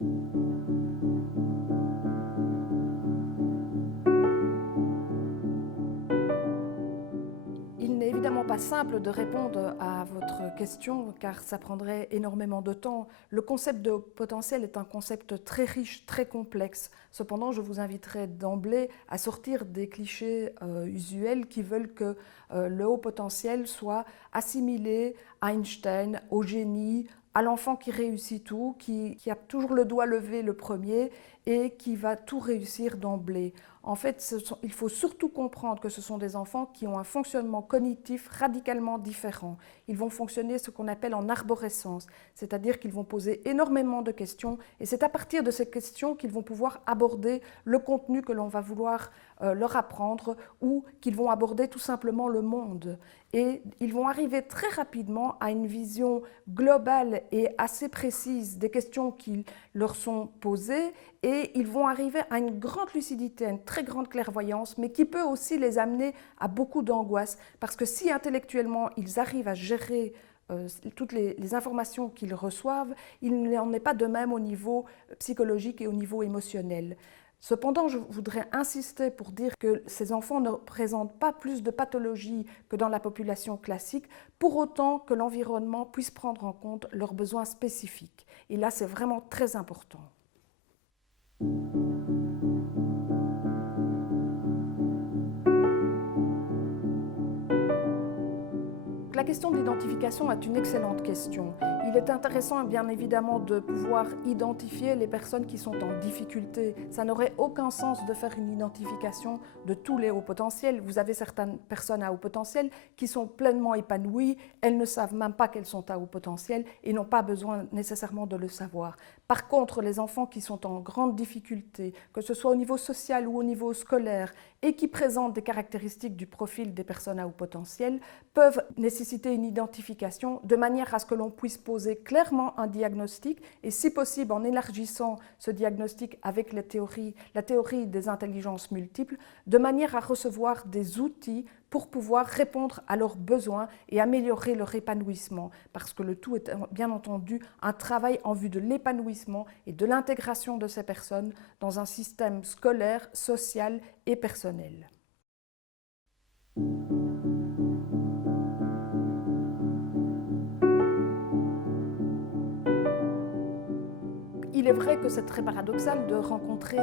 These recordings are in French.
Il n'est évidemment pas simple de répondre à votre question car ça prendrait énormément de temps. Le concept de haut potentiel est un concept très riche, très complexe. Cependant, je vous inviterai d'emblée à sortir des clichés usuels qui veulent que le haut potentiel soit assimilé à Einstein, au génie, à l'enfant qui réussit tout, qui a toujours le doigt levé le premier et qui va tout réussir d'emblée. En fait, il faut surtout comprendre que ce sont des enfants qui ont un fonctionnement cognitif radicalement différent. Ils vont fonctionner ce qu'on appelle en arborescence, c'est-à-dire qu'ils vont poser énormément de questions et c'est à partir de ces questions qu'ils vont pouvoir aborder le contenu que l'on va vouloir leur apprendre ou qu'ils vont aborder tout simplement le monde. Et ils vont arriver très rapidement à une vision globale et assez précise des questions qui leur sont posées et ils vont arriver à une grande lucidité, à une très grande clairvoyance, mais qui peut aussi les amener à beaucoup d'angoisse parce que si intellectuellement ils arrivent à gérer toutes les informations qu'ils reçoivent, il n'en est pas de même au niveau psychologique et au niveau émotionnel. Cependant, je voudrais insister pour dire que ces enfants ne présentent pas plus de pathologies que dans la population classique, pour autant que l'environnement puisse prendre en compte leurs besoins spécifiques. Et là, c'est vraiment très important. La question de l'identification est une excellente question. Il est intéressant, bien évidemment, de pouvoir identifier les personnes qui sont en difficulté. Ça n'aurait aucun sens de faire une identification de tous les hauts potentiels. Vous avez certaines personnes à haut potentiel qui sont pleinement épanouies, elles ne savent même pas qu'elles sont à haut potentiel et n'ont pas besoin nécessairement de le savoir. Par contre, les enfants qui sont en grande difficulté, que ce soit au niveau social ou au niveau scolaire, et qui présentent des caractéristiques du profil des personnes à haut potentiel, peuvent nécessiter une identification de manière à ce que l'on puisse poser clairement un diagnostic et si possible en élargissant ce diagnostic avec la théorie des intelligences multiples, de manière à recevoir des outils pour pouvoir répondre à leurs besoins et améliorer leur épanouissement. Parce que le tout est bien entendu un travail en vue de l'épanouissement et de l'intégration de ces personnes dans un système scolaire, social et personnel. Il est vrai que c'est très paradoxal de rencontrer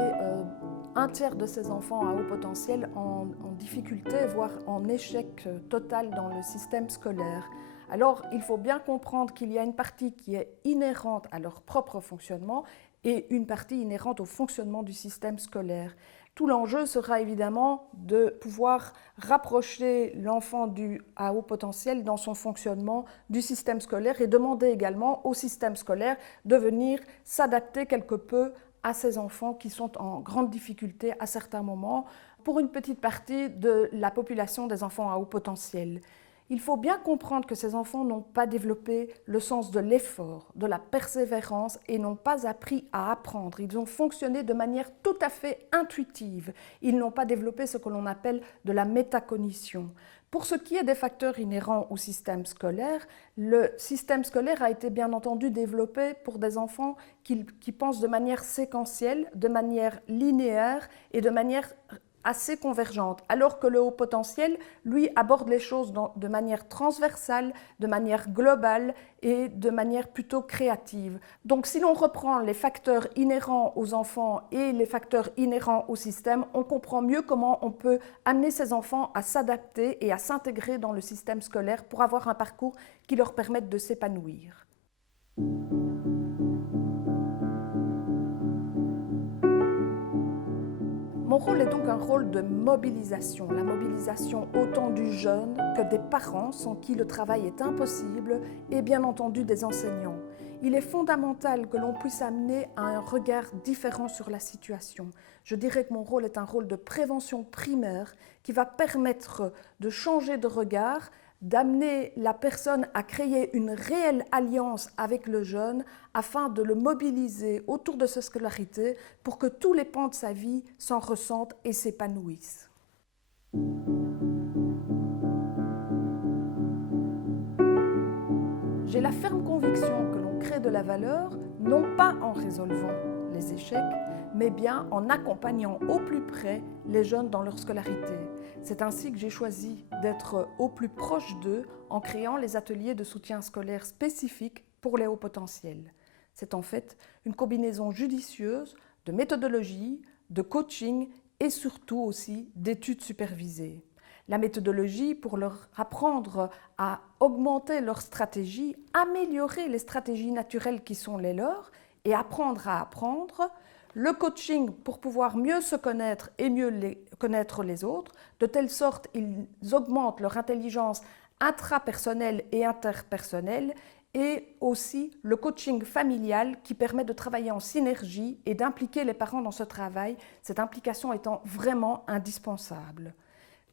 un tiers de ces enfants à haut potentiel en difficulté, voire en échec total dans le système scolaire. Alors, il faut bien comprendre qu'il y a une partie qui est inhérente à leur propre fonctionnement et une partie inhérente au fonctionnement du système scolaire. Tout l'enjeu sera évidemment de pouvoir rapprocher l'enfant à haut potentiel dans son fonctionnement du système scolaire et demander également au système scolaire de venir s'adapter quelque peu à ces enfants qui sont en grande difficulté à certains moments pour une petite partie de la population des enfants à haut potentiel. Il faut bien comprendre que ces enfants n'ont pas développé le sens de l'effort, de la persévérance et n'ont pas appris à apprendre. Ils ont fonctionné de manière tout à fait intuitive. Ils n'ont pas développé ce que l'on appelle de la métacognition. Pour ce qui est des facteurs inhérents au système scolaire, le système scolaire a été bien entendu développé pour des enfants qui pensent de manière séquentielle, de manière linéaire et de manière assez convergente, alors que le haut potentiel, lui, aborde les choses de manière transversale, de manière globale et de manière plutôt créative. Donc si l'on reprend les facteurs inhérents aux enfants et les facteurs inhérents au système, on comprend mieux comment on peut amener ces enfants à s'adapter et à s'intégrer dans le système scolaire pour avoir un parcours qui leur permette de s'épanouir. Mon rôle est donc un rôle de mobilisation, la mobilisation autant du jeune que des parents sans qui le travail est impossible et bien entendu des enseignants. Il est fondamental que l'on puisse amener à un regard différent sur la situation. Je dirais que mon rôle est un rôle de prévention primaire qui va permettre de changer de regard, d'amener la personne à créer une réelle alliance avec le jeune afin de le mobiliser autour de sa scolarité pour que tous les pans de sa vie s'en ressentent et s'épanouissent. J'ai la ferme conviction que l'on crée de la valeur non pas en résolvant les échecs, mais bien en accompagnant au plus près les jeunes dans leur scolarité. C'est ainsi que j'ai choisi d'être au plus proche d'eux en créant les ateliers de soutien scolaire spécifiques pour les hauts potentiels. C'est en fait une combinaison judicieuse de méthodologie, de coaching et surtout aussi d'études supervisées. La méthodologie pour leur apprendre à augmenter leur stratégie, améliorer les stratégies naturelles qui sont les leurs et apprendre à apprendre. Le coaching pour pouvoir mieux se connaître et mieux connaître les autres, de telle sorte qu'ils augmentent leur intelligence intrapersonnelle et interpersonnelle, et aussi le coaching familial qui permet de travailler en synergie et d'impliquer les parents dans ce travail, cette implication étant vraiment indispensable.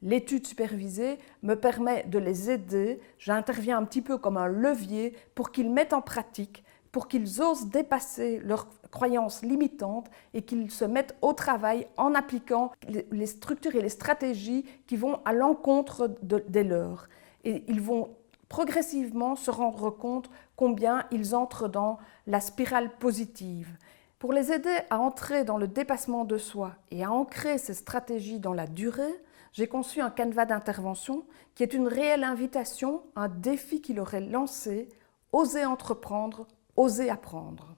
L'étude supervisée me permet de les aider, j'interviens un petit peu comme un levier pour qu'ils mettent en pratique, pour qu'ils osent dépasser leurs croyances limitantes et qu'ils se mettent au travail en appliquant les structures et les stratégies qui vont à l'encontre des leurs. Et ils vont progressivement se rendre compte combien ils entrent dans la spirale positive. Pour les aider à entrer dans le dépassement de soi et à ancrer ces stratégies dans la durée, j'ai conçu un canevas d'intervention qui est une réelle invitation, un défi qu'il aurait lancé, oser entreprendre, oser apprendre.